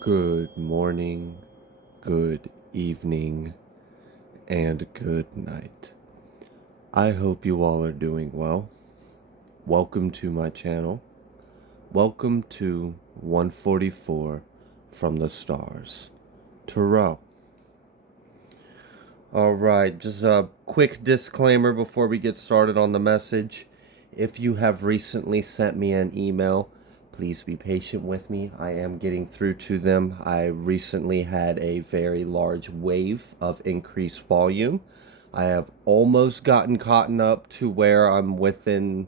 Good morning, good evening, and good night. I hope you all are doing well. Welcome to my channel. Welcome to 144 from the stars. Tarot. Alright, just a quick disclaimer before we get started on the message. If you have recently sent me an email, please be patient with me. I am getting through to them. I recently had a very large wave of increased volume. I have almost gotten caught up to where I'm within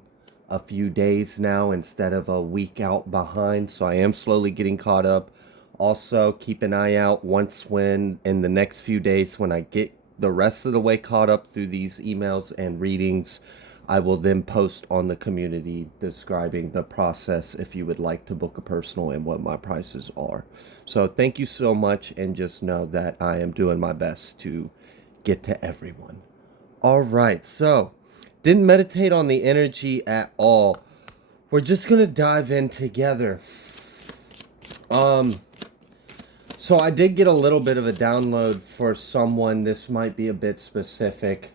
a few days now instead of a week out behind. So I am slowly getting caught up. Also, keep an eye out when in the next few days when I get the rest of the way caught up through these emails and readings. I will then post on the community describing the process if you would like to book a personal and what my prices are. So thank you so much, and just know that I am doing my best to get to everyone. All right, so didn't meditate on the energy at all. We're just gonna dive in together. So I did get a little bit of a download for someone. This might be a bit specific,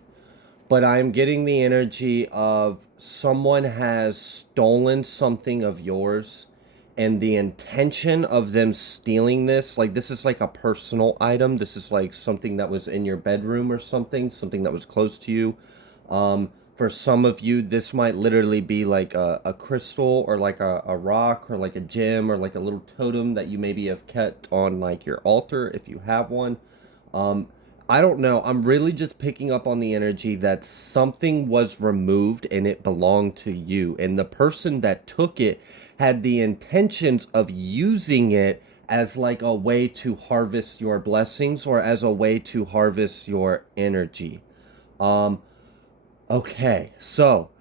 but I'm getting the energy of someone has stolen something of yours, and the intention of them stealing this, like this is like a personal item. This is like something that was in your bedroom or something that was close to you. For some of you, this might literally be like a crystal or like a rock or like a gem or like a little totem that you maybe have kept on like your altar if you have one. I don't know. I'm really just picking up on the energy that something was removed and it belonged to you. And the person that took it had the intentions of using it as like a way to harvest your blessings or as a way to harvest your energy. Okay, so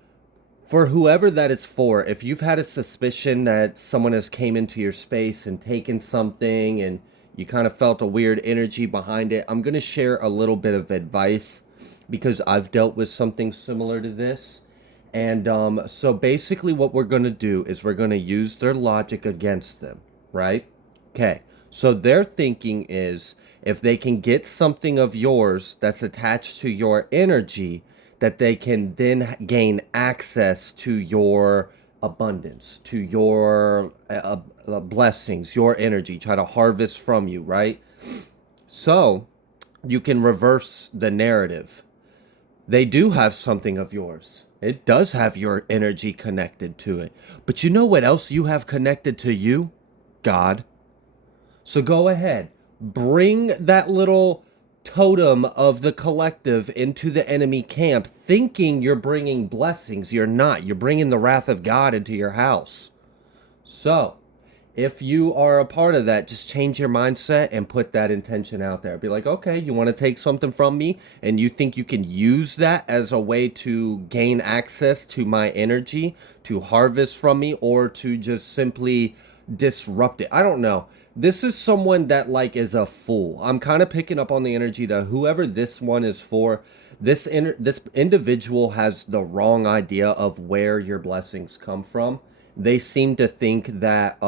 for whoever that is for, if you've had a suspicion that someone has came into your space and taken something and you kind of felt a weird energy behind it, I'm going to share a little bit of advice because I've dealt with something similar to this. And so basically what we're going to do is we're going to use their logic against them, right? Okay, so their thinking is if they can get something of yours that's attached to your energy, that they can then gain access to your abundance, to your blessings, your energy, try to harvest from you, right? So you can reverse the narrative. They do have something of yours. It does have your energy connected to it. But you know what else you have connected to you? God. So go ahead, bring that little totem of the collective into the enemy camp, thinking you're bringing blessings. You're not. You're bringing the wrath of God into your house. So, if you are a part of that, just change your mindset and put that intention out there. Be like, okay, you want to take something from me and you think you can use that as a way to gain access to my energy, to harvest from me, or to just simply disrupt it. I don't know. This is someone that like is a fool. I'm kind of picking up on the energy that whoever this one is for, this individual has the wrong idea of where your blessings come from. They seem to think that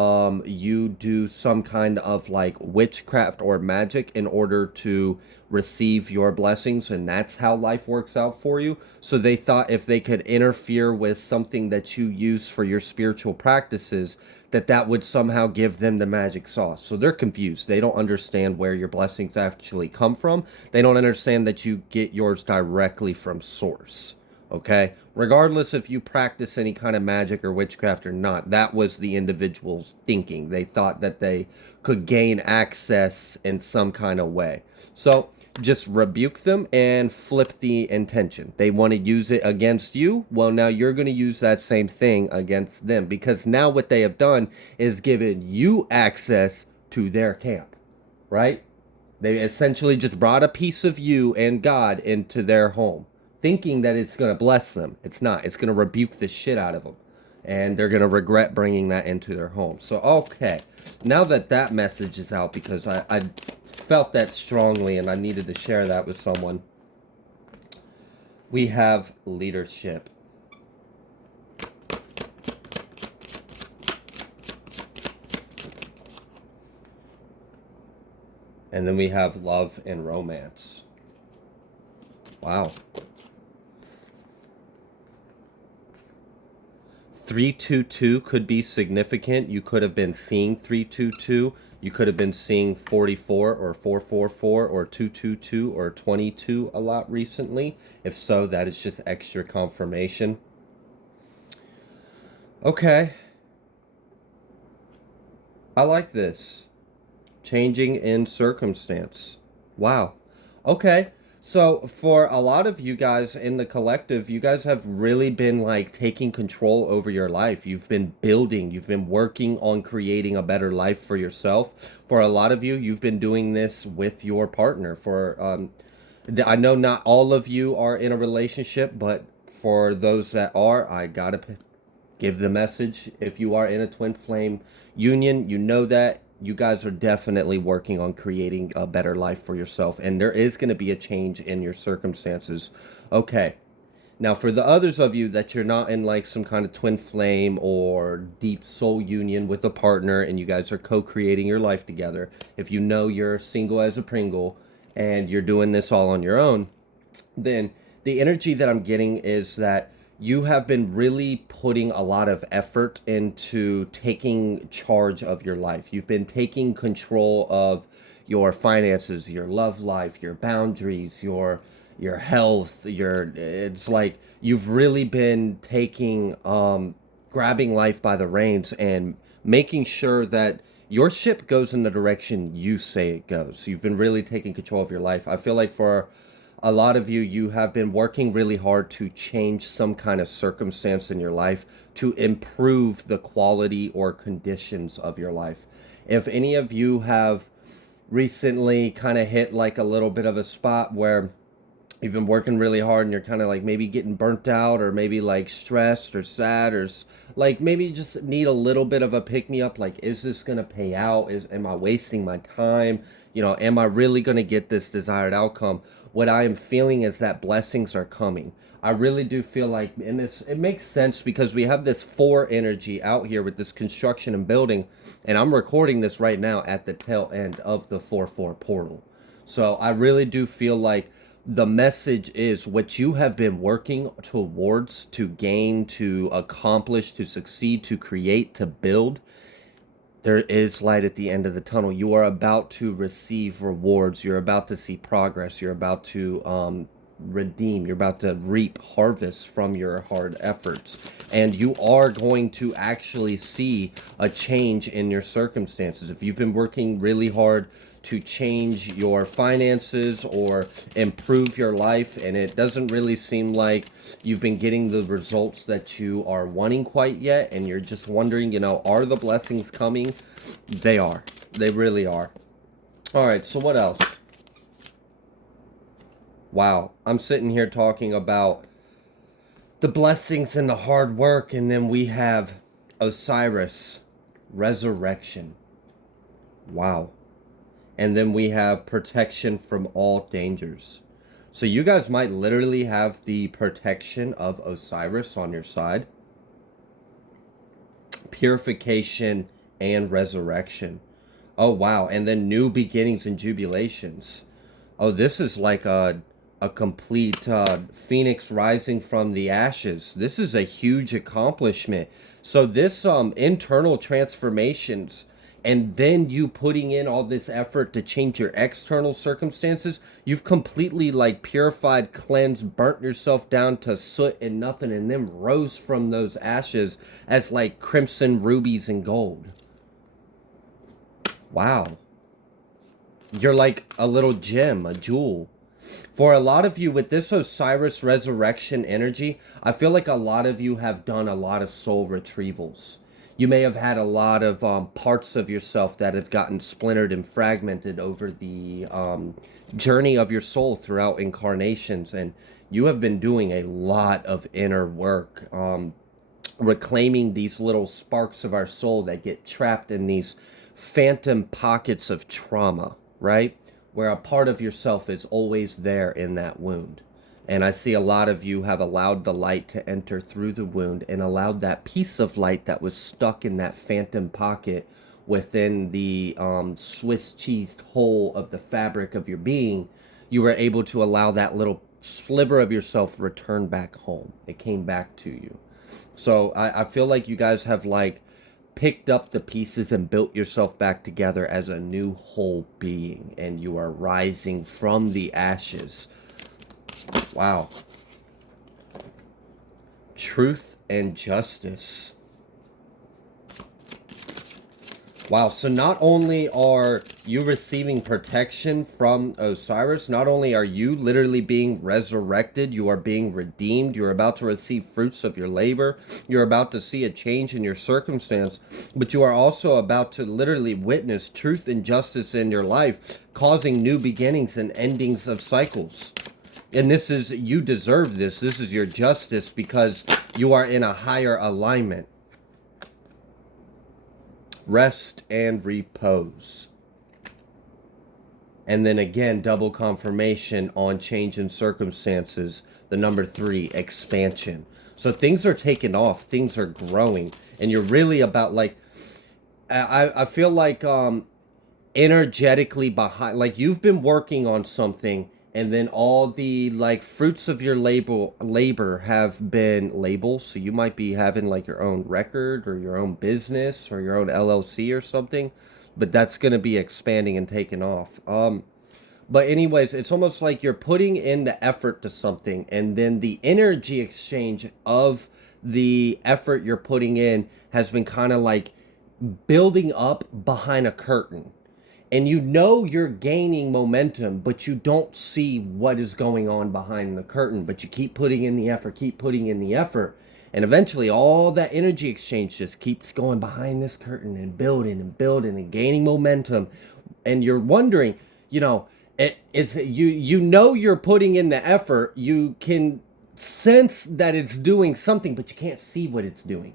you do some kind of like witchcraft or magic in order to receive your blessings, and that's how life works out for you. So they thought if they could interfere with something that you use for your spiritual practices, that would somehow give them the magic sauce. So they're confused. They don't understand where your blessings actually come from. They don't understand that you get yours directly from source. Okay, regardless if you practice any kind of magic or witchcraft or not, that was the individual's thinking. They thought that they could gain access in some kind of way. So just rebuke them and flip the intention. They want to use it against you. Well, now you're going to use that same thing against them, because now what they have done is given you access to their camp, right? They essentially just brought a piece of you and God into their home, thinking that it's going to bless them. It's not. It's going to rebuke the shit out of them. And they're going to regret bringing that into their home. So, okay. Now that that message is out, because I felt that strongly and I needed to share that with someone, we have leadership. And then we have love and romance. Wow. 322 could be significant. You could have been seeing 322. You could have been seeing 44 or 444 or 222 or 22 a lot recently. If so, that is just extra confirmation. Okay. I like this. Changing in circumstance. Wow. Okay. So for a lot of you guys in the collective, you guys have really been like taking control over your life. You've been building, you've been working on creating a better life for yourself. For a lot of you, you've been doing this with your partner. I know not all of you are in a relationship, but for those that are, I gotta give the message. If you are in a twin flame union, you know that you guys are definitely working on creating a better life for yourself, and there is going to be a change in your circumstances. Okay. Now, for the others of you that you're not in like some kind of twin flame or deep soul union with a partner and you guys are co-creating your life together, if you know you're single as a Pringle and you're doing this all on your own, then the energy that I'm getting is that you have been really putting a lot of effort into taking charge of your life. You've been taking control of your finances, your love life, your boundaries, your health, your it's like you've really been taking grabbing life by the reins and making sure that your ship goes in the direction you say it goes. You've been really taking control of your life. I feel like for a lot of you, you have been working really hard to change some kind of circumstance in your life to improve the quality or conditions of your life. If any of you have recently kind of hit like a little bit of a spot where you've been working really hard and you're kind of like maybe getting burnt out or maybe like stressed or sad or like maybe you just need a little bit of a pick me up, like is this going to pay out, am I wasting my time, am I really going to get this desired outcome? What I am feeling is that blessings are coming. I really do feel like, and this it makes sense because we have this 4 energy out here with this construction and building, and I'm recording this right now at the tail end of the 4-4 portal. So I really do feel like the message is what you have been working towards to gain, to accomplish, to succeed, to create, to build. There is light at the end of the tunnel. You are about to receive rewards. You're about to see progress. You're about to redeem. You're about to reap harvest from your hard efforts. And you are going to actually see a change in your circumstances. If you've been working really hard to change your finances or improve your life and it doesn't really seem like you've been getting the results that you are wanting quite yet and you're just wondering, are the blessings coming? They are. They really are. All right, so what else? Wow, I'm sitting here talking about the blessings and the hard work, and then we have Osiris, resurrection. Wow. And then we have protection from all dangers. So you guys might literally have the protection of Osiris on your side. Purification and resurrection. Oh, wow. And then new beginnings and jubilations. Oh, this is like a complete phoenix rising from the ashes. This is a huge accomplishment. So this internal transformations and then you putting in all this effort to change your external circumstances, you've completely like purified, cleansed, burnt yourself down to soot and nothing, and then rose from those ashes as like crimson rubies and gold. Wow. You're like a little gem, a jewel. For a lot of you with this Osiris resurrection energy, I feel like a lot of you have done a lot of soul retrievals. You may have had a lot of parts of yourself that have gotten splintered and fragmented over the journey of your soul throughout incarnations. And you have been doing a lot of inner work, reclaiming these little sparks of our soul that get trapped in these phantom pockets of trauma, right? Where a part of yourself is always there in that wound. And I see a lot of you have allowed the light to enter through the wound and allowed that piece of light that was stuck in that phantom pocket within the Swiss cheese hole of the fabric of your being, you were able to allow that little sliver of yourself return back home. It came back to you. So I feel like you guys have like picked up the pieces and built yourself back together as a new whole being, and you are rising from the ashes. Wow. Truth and justice. Wow, so not only are you receiving protection from Osiris, not only are you literally being resurrected, you are being redeemed, you're about to receive fruits of your labor, you're about to see a change in your circumstance, but you are also about to literally witness truth and justice in your life, causing new beginnings and endings of cycles. And this is, you deserve this. This is your justice because you are in a higher alignment. Rest and repose. And then again, double confirmation on change in circumstances. The number 3, expansion. So things are taking off, things are growing, and you're really about like, I feel like energetically behind, like you've been working on something, and then all the like fruits of your labor have been labeled. So you might be having like your own record or your own business or your own LLC or something, but that's going to be expanding and taking off. But anyways, it's almost like you're putting in the effort to something, and then the energy exchange of the effort you're putting in has been kind of like building up behind a curtain. And you know you're gaining momentum, but you don't see what is going on behind the curtain. But you keep putting in the effort, keep putting in the effort. And eventually all that energy exchange just keeps going behind this curtain and building and building and gaining momentum. And you're wondering, you know, you know you're putting in the effort. You can sense that it's doing something, but you can't see what it's doing.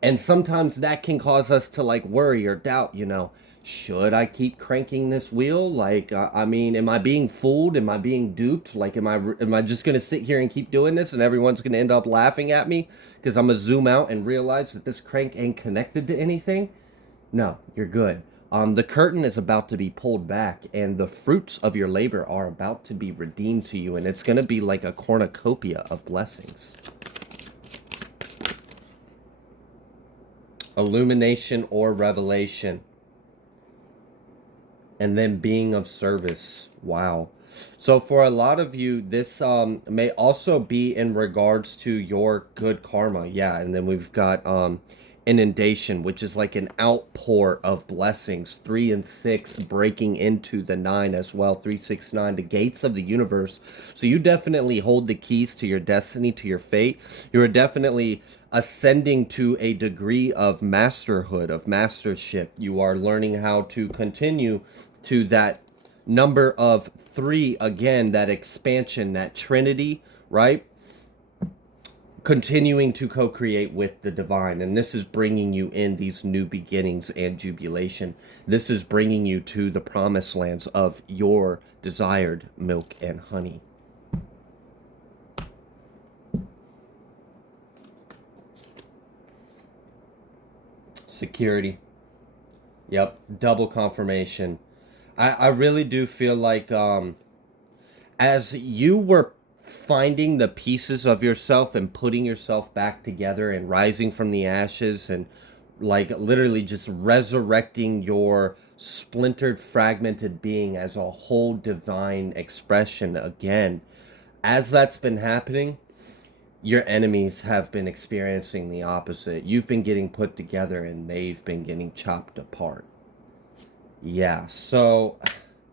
And sometimes that can cause us to like worry or doubt, you know. Should I keep cranking this wheel? Like, I mean, am I being fooled? Am I being duped? Like, am I just going to sit here and keep doing this and everyone's going to end up laughing at me because I'm going to zoom out and realize that this crank ain't connected to anything? No, you're good. The curtain is about to be pulled back, and the fruits of your labor are about to be redeemed to you, and it's going to be like a cornucopia of blessings. Illumination or revelation. And then being of service. Wow. So for a lot of you, this may also be in regards to your good karma. Yeah, and then we've got inundation, which is like an outpour of blessings. 3 and 6 breaking into the 9 as well. 3, 6, 9, the gates of the universe. So you definitely hold the keys to your destiny, to your fate. You are definitely ascending to a degree of masterhood, of mastership. You are learning how to continue to that number of 3 again, that expansion, that trinity, right? Continuing to co-create with the divine. And this is bringing you in these new beginnings and jubilation. This is bringing you to the promised lands of your desired milk and honey. Security. Yep, double confirmation. I really do feel like as you were finding the pieces of yourself and putting yourself back together and rising from the ashes and like literally just resurrecting your splintered, fragmented being as a whole divine expression again, as that's been happening, your enemies have been experiencing the opposite. You've been getting put together and they've been getting chopped apart. Yeah, so,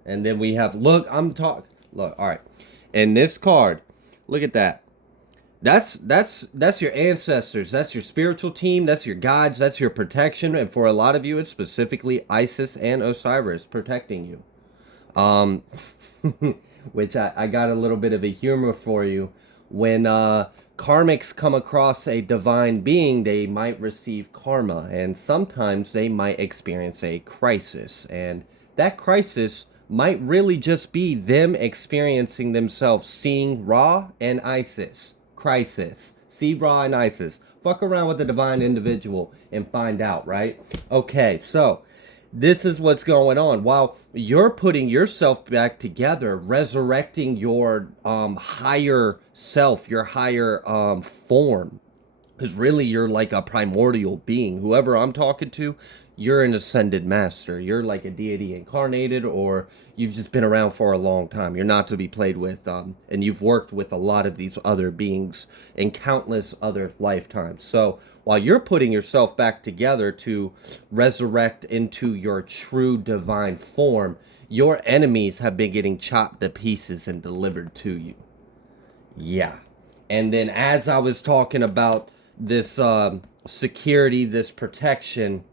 and then we have, look, look, all right. In this card, look at that. That's your ancestors. That's your spiritual team. That's your guides. That's your protection. And for a lot of you, it's specifically Isis and Osiris protecting you. Which I got a little bit of a humor for you. When karmics come across a divine being, they might receive karma, and sometimes they might experience a crisis, and that crisis might really just be them experiencing themselves seeing Ra and Isis. Crisis. See Ra and Isis. Fuck around with a divine individual and find out, right? Okay, so This is what's going on. While you're putting yourself back together, resurrecting your higher self, your higher form, because really you're like a primordial being. Whoever I'm talking to, you're an ascended master. You're like a deity incarnated, or you've just been around for a long time. You're not to be played with, and you've worked with a lot of these other beings in countless other lifetimes. So while you're putting yourself back together to resurrect into your true divine form, your enemies have been getting chopped to pieces and delivered to you. Yeah. And then as I was talking about this security, this protection,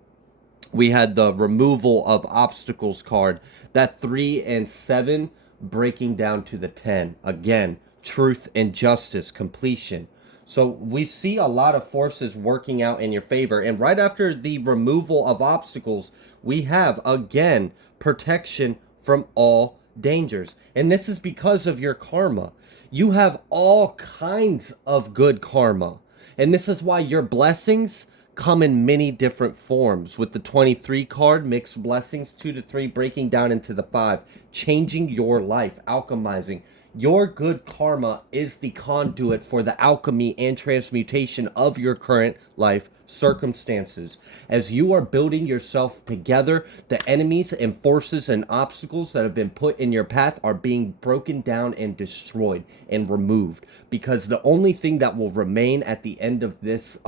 we had the removal of obstacles card. That 3 and 7 breaking down to the 10. Again, truth and justice, completion. So we see a lot of forces working out in your favor. And right after the removal of obstacles, we have, again, protection from all dangers. And this is because of your karma. You have all kinds of good karma. And this is why your blessings come in many different forms. With the 23 card, mixed blessings, 2 to 3, breaking down into the 5, changing your life, alchemizing. Your good karma is the conduit for the alchemy and transmutation of your current life circumstances. As you are building yourself together, the enemies and forces and obstacles that have been put in your path are being broken down and destroyed and removed. Because the only thing that will remain at the end of this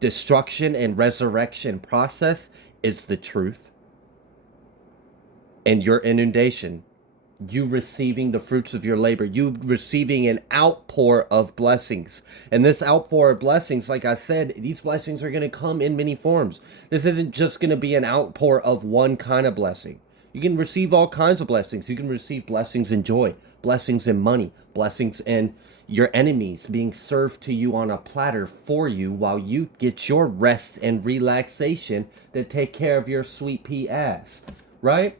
destruction and resurrection process is the truth and your inundation, you receiving the fruits of your labor, you receiving an outpour of blessings. And this outpour of blessings, like I said, these blessings are going to come in many forms. This isn't just going to be an outpour of one kind of blessing. You can receive all kinds of blessings. You can receive blessings in joy, blessings in money, blessings in your enemies being served to you on a platter for you while you get your rest and relaxation to take care of your sweet pea ass, right?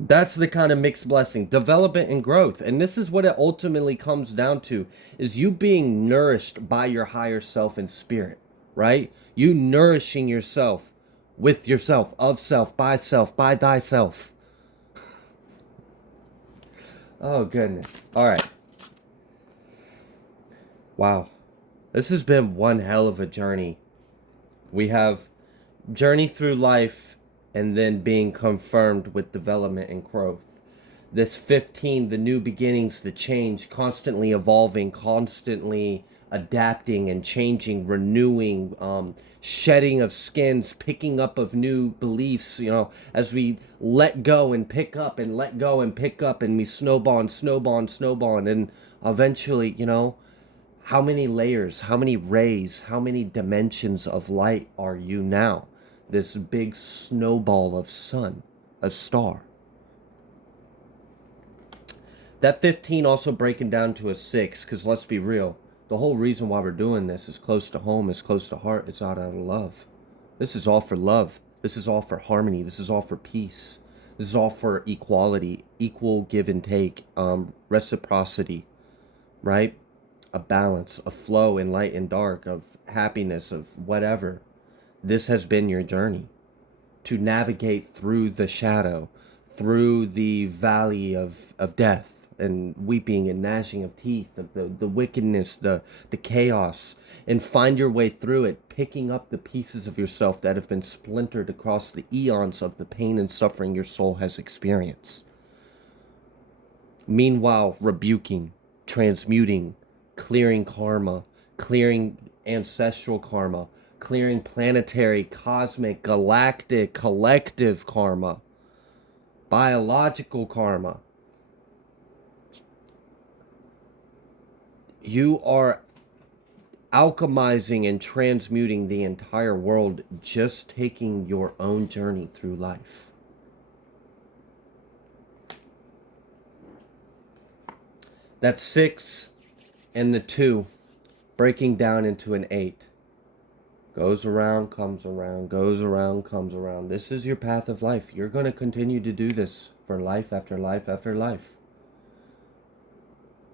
That's the kind of mixed blessing, development and growth. And this is what it ultimately comes down to, is you being nourished by your higher self and spirit, right? You nourishing yourself with yourself, of self, by thyself. Oh, goodness. All right. Wow. This has been one hell of a journey. We have journey through life and then being confirmed with development and growth. This 15, the new beginnings, the change, constantly evolving, constantly adapting and changing, renewing, shedding of skins, picking up of new beliefs, as we let go and pick up and let go and pick up, and we snowball and snowball and snowball, and then eventually, how many layers, how many rays, how many dimensions of light are you now? This big snowball of sun, a star. That 15 also breaking down to a 6, because let's be real, the whole reason why we're doing this is close to home, is close to heart, it's out of love. This is all for love. This is all for harmony. This is all for peace. This is all for equality, equal give and take, reciprocity, right? A balance, a flow in light and dark, of happiness, of whatever. This has been your journey to navigate through the shadow, through the valley of death and weeping and gnashing of teeth, of the wickedness, the chaos, and find your way through it, picking up the pieces of yourself that have been splintered across the eons of the pain and suffering your soul has experienced. Meanwhile, rebuking, transmuting, clearing karma, clearing ancestral karma, clearing planetary, cosmic, galactic, collective karma, biological karma. You are alchemizing and transmuting the entire world, just taking your own journey through life. That's 6 and the 2 breaking down into an 8. Goes around, comes around, goes around, comes around. This is your path of life. You're going to continue to do this for life after life after life.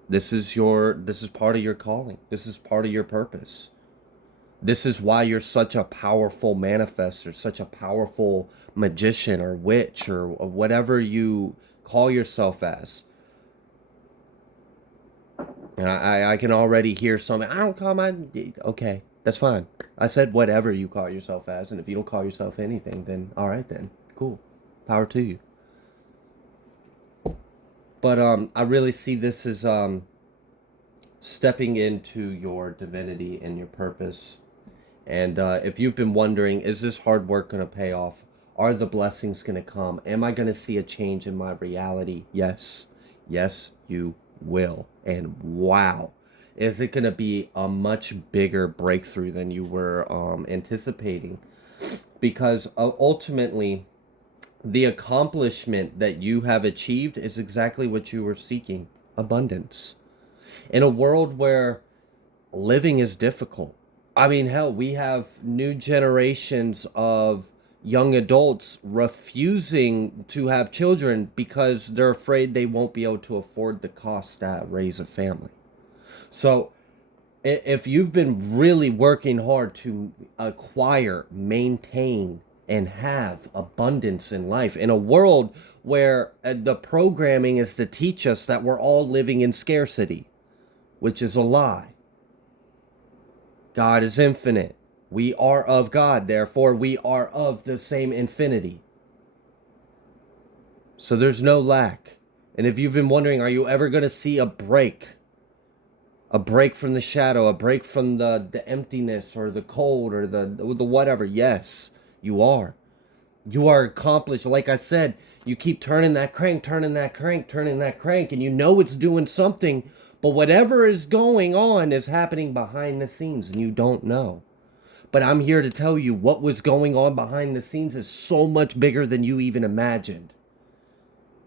This is part of your calling. This is part of your purpose. This is why you're such a powerful manifester, such a powerful magician or witch or whatever you call yourself as. And I can already hear something. I don't call my... Okay, that's fine. I said whatever you call yourself as, and if you don't call yourself anything, then all right then. Cool. Power to you. But I really see this as stepping into your divinity and your purpose. And if you've been wondering, is this hard work going to pay off? Are the blessings going to come? Am I going to see a change in my reality? Yes. Yes, you will. And wow, is it going to be a much bigger breakthrough than you were anticipating? Because ultimately, the accomplishment that you have achieved is exactly what you were seeking: abundance. In a world where living is difficult. I mean, hell, we have new generations of young adults refusing to have children because they're afraid they won't be able to afford the cost to raise a family. So, if you've been really working hard to acquire, maintain, and have abundance in life in a world where the programming is to teach us that we're all living in scarcity, which is a lie. God is infinite. We are of God, therefore we are of the same infinity. So there's no lack. And if you've been wondering, are you ever going to see a break? A break from the shadow, a break from the emptiness or the cold or the whatever? Yes, you are. You are accomplished. Like I said, you keep turning that crank, turning that crank, turning that crank, and you know it's doing something, but whatever is going on is happening behind the scenes and you don't know. But I'm here to tell you what was going on behind the scenes is so much bigger than you even imagined.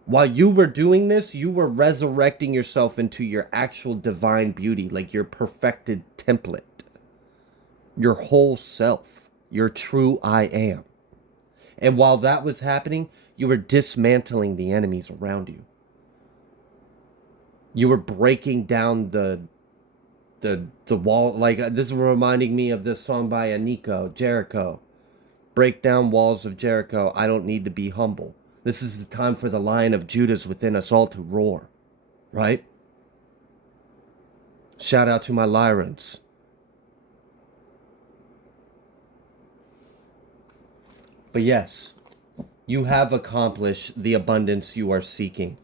While you were doing this, you were resurrecting yourself into your actual divine beauty, like your perfected template, your whole self, your true I am. And while that was happening, you were dismantling the enemies around you. You were breaking down the wall. Like this is reminding me of this song by Aniko, Jericho. Break down walls of Jericho. I don't need to be humble. This is the time for the Lion of Judah's within us all to roar. Right? Shout out to my Lyrans. But yes, you have accomplished the abundance you are seeking.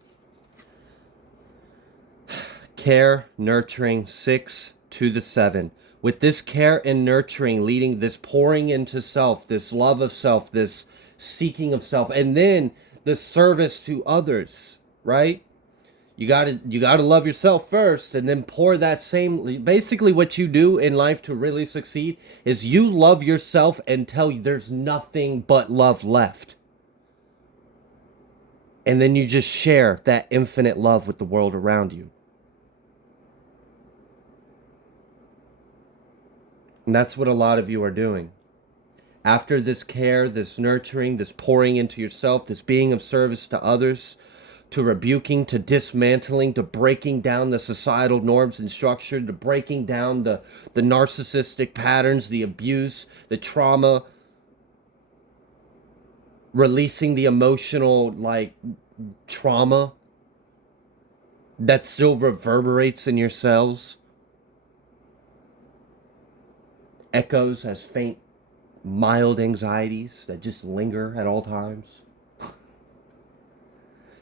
Care, nurturing, 6 to the 7. With this care and nurturing leading this pouring into self, this love of self, this seeking of self, and then the service to others, right? You gotta love yourself first and then pour that same... Basically what you do in life to really succeed is you love yourself until there's nothing but love left. And then you just share that infinite love with the world around you. And that's what a lot of you are doing. After this care, this nurturing, this pouring into yourself, this being of service to others, to rebuking, to dismantling, to breaking down the societal norms and structure, to breaking down the narcissistic patterns, the abuse, the trauma, releasing the emotional, trauma that still reverberates in your cells, echoes as faint, mild anxieties that just linger at all times.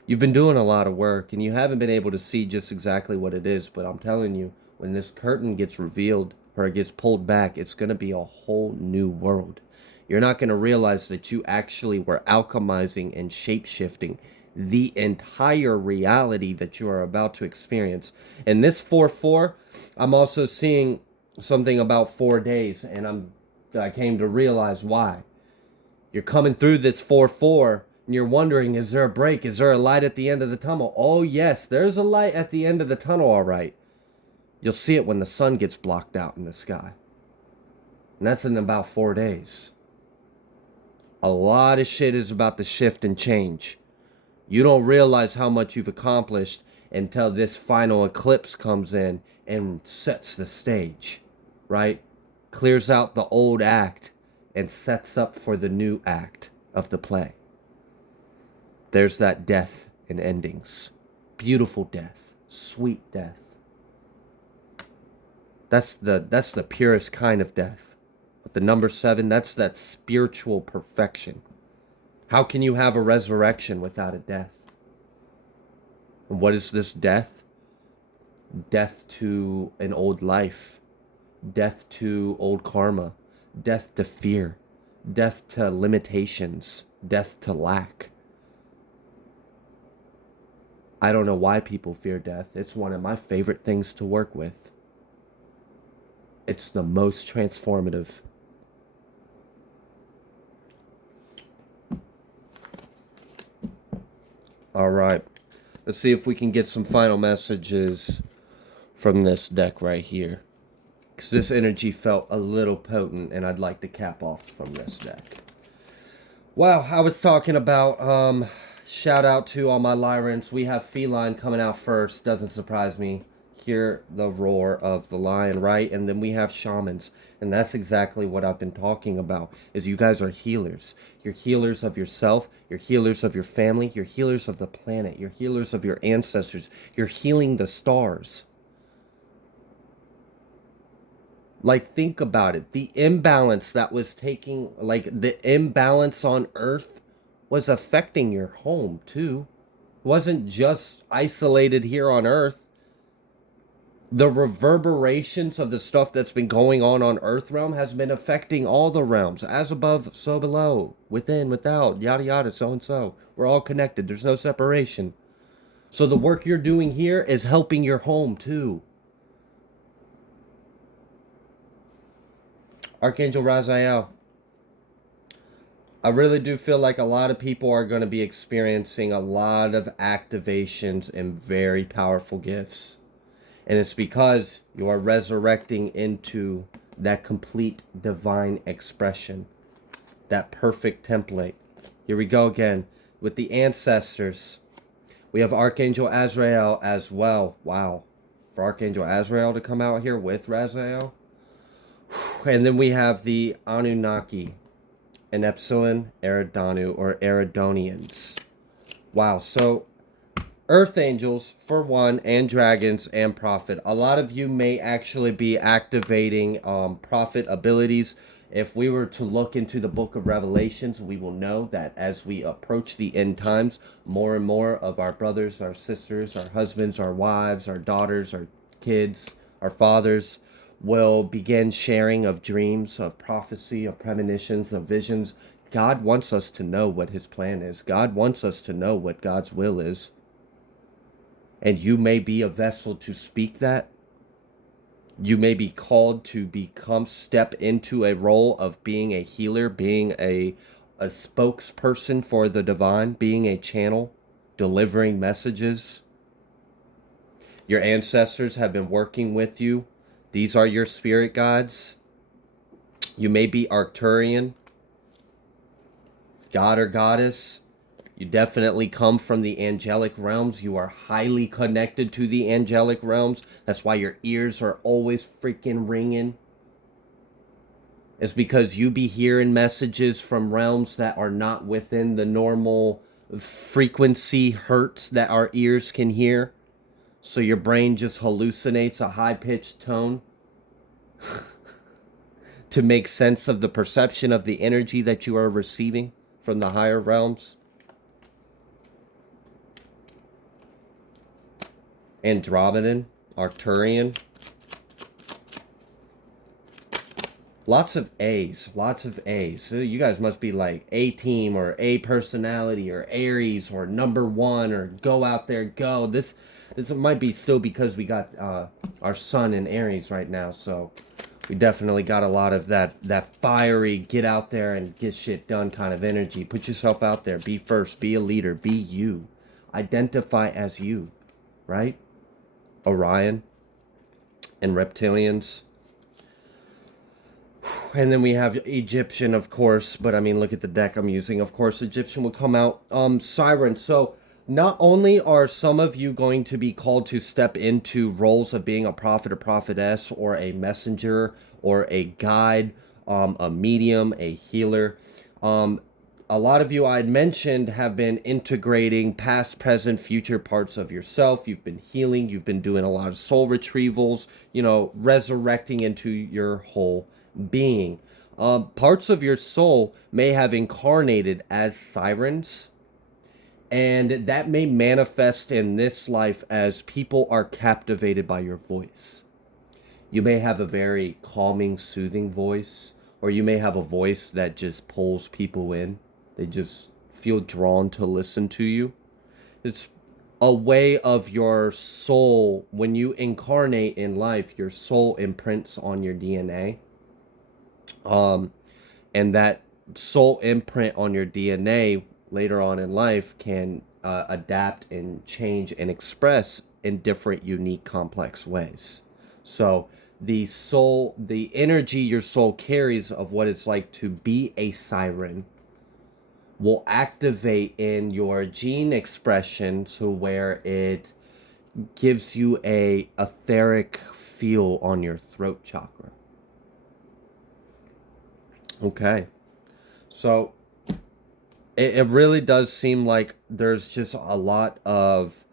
You've been doing a lot of work and you haven't been able to see just exactly what it is, but I'm telling you, when this curtain gets revealed or it gets pulled back, it's going to be a whole new world. You're not going to realize that you actually were alchemizing and shape-shifting the entire reality that you are about to experience. And this 4-4, I'm also seeing something about 4 days, and I came to realize why. You're coming through this 4-4, and you're wondering, is there a break? Is there a light at the end of the tunnel? Oh yes, there's a light at the end of the tunnel, all right. You'll see it when the sun gets blocked out in the sky. And that's in about 4 days. A lot of shit is about to shift and change. You don't realize how much you've accomplished until this final eclipse comes in and sets the stage, right? clears out the old act and sets up for the new act of the play. There's that death in endings. Beautiful death, sweet death. That's the purest kind of death. But the number 7, that's that spiritual perfection. How can you have a resurrection without a death? And what is this death? Death to an old life. Death to old karma. Death to fear. Death to limitations. Death to lack. I don't know why people fear death. It's one of my favorite things to work with. It's the most transformative. All right. Let's see if we can get some final messages from this deck right here. Because this energy felt a little potent, and I'd like to cap off from this deck. Wow, I was talking about, shout out to all my Lyrants. We have Feline coming out first. Doesn't surprise me. Hear the roar of the lion, right? And then we have Shamans. And that's exactly what I've been talking about, is you guys are healers. You're healers of yourself. You're healers of your family. You're healers of the planet. You're healers of your ancestors. You're healing the stars. Like, think about it. The imbalance that was taking, like, the imbalance on Earth was affecting your home, too. It wasn't just isolated here on Earth. The reverberations of the stuff that's been going on Earth realm has been affecting all the realms. As above, so below. Within, without, yada yada, so and so. We're all connected. There's no separation. So the work you're doing here is helping your home, too. Archangel Raziel, I really do feel like a lot of people are going to be experiencing a lot of activations and very powerful gifts. And it's because you are resurrecting into that complete divine expression. That perfect template. Here we go again with the ancestors. We have Archangel Azrael as well. Wow. For Archangel Azrael to come out here with Raziel. And then we have the Anunnaki and Epsilon Eridanu or Eridonians. Wow, so Earth Angels for one, and Dragons and Prophet. A lot of you may actually be activating Prophet abilities. If we were to look into the book of Revelations, we will know that as we approach the end times, more and more of our brothers, our sisters, our husbands, our wives, our daughters, our kids, our fathers will begin sharing of dreams, of prophecy, of premonitions, of visions. God wants us to know what his plan is. God wants us to know what God's will is. And you may be a vessel to speak that. You may be called to step into a role of being a healer, being a spokesperson for the divine, being a channel, delivering messages. Your ancestors have been working with you. These are your spirit guides. You may be Arcturian, god or goddess. You definitely come from the angelic realms. You are highly connected to the angelic realms. That's why your ears are always freaking ringing. It's because you be hearing messages from realms that are not within the normal frequency hertz that our ears can hear. So your brain just hallucinates a high-pitched tone to make sense of the perception of the energy that you are receiving from the higher realms. Andromedan, Arcturian. Lots of A's, lots of A's. So you guys must be like A team or A personality or Aries or number one or go out there, go. This might be still because we got our sun in Aries right now, so we definitely got a lot of that fiery, get out there and get shit done kind of energy. Put yourself out there, be first, be a leader, be you. Identify as you, right? Orion and reptilians. And then we have Egyptian, of course, but I mean, look at the deck I'm using. Of course, Egyptian will come out. Siren. So Not only are some of you going to be called to step into roles of being a prophet or prophetess or a messenger or a guide, a medium, a healer. Um, a lot of you I had mentioned have been integrating past, present, future parts of yourself. You've been healing. You've been doing a lot of soul retrievals, resurrecting into your whole being. Parts of your soul may have incarnated as sirens, and that may manifest in this life as people are captivated by your voice. You may have a very calming, soothing voice, or you may have a voice that just pulls people in. They just feel drawn to listen to you. It's a way of your soul. When you incarnate in life, your soul imprints on your DNA. And that soul imprint on your DNA later on in life can adapt and change and express in different, unique, complex ways. So the energy your soul carries of what it's like to be a siren will activate in your gene expression to where it gives you a etheric feel on your throat chakra. Okay. So it really does seem like there's just a lot of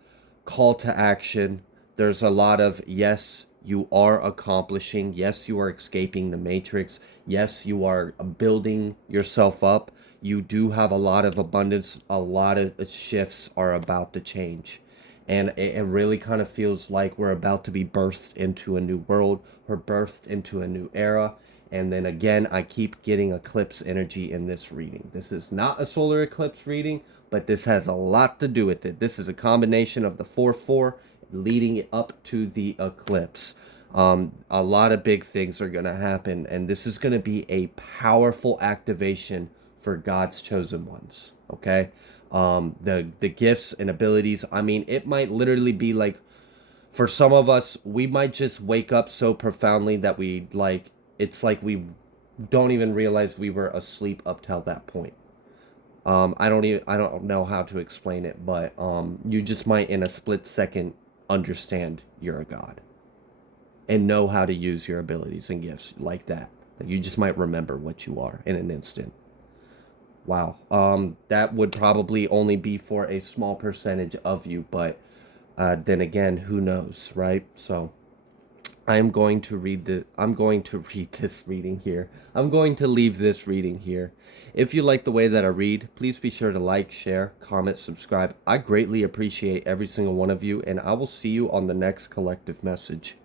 call to action. There's a lot of, yes, you are accomplishing. Yes, you are escaping the matrix. Yes, you are building yourself up. You do have a lot of abundance. A lot of shifts are about to change. And it really kind of feels like we're about to be birthed into a new world. We're birthed into a new era. And then again, I keep getting eclipse energy in this reading. This is not a solar eclipse reading, but this has a lot to do with it. This is a combination of the 4-4 leading it up to the eclipse. A lot of big things are going to happen, and this is going to be a powerful activation for God's chosen ones. Okay, the gifts and abilities. I mean, it might literally be like, for some of us, we might just wake up so profoundly that we like. It's like we don't even realize we were asleep up till that point. I don't know how to explain it, but you just might in a split second understand you're a god and know how to use your abilities and gifts like that. You just might remember what you are in an instant. Wow. That would probably only be for a small percentage of you, but then again, who knows, right? So I'm going to read this reading here. I'm going to leave this reading here. If you like the way that I read, please be sure to like, share, comment, subscribe. I greatly appreciate every single one of you, and I will see you on the next collective message.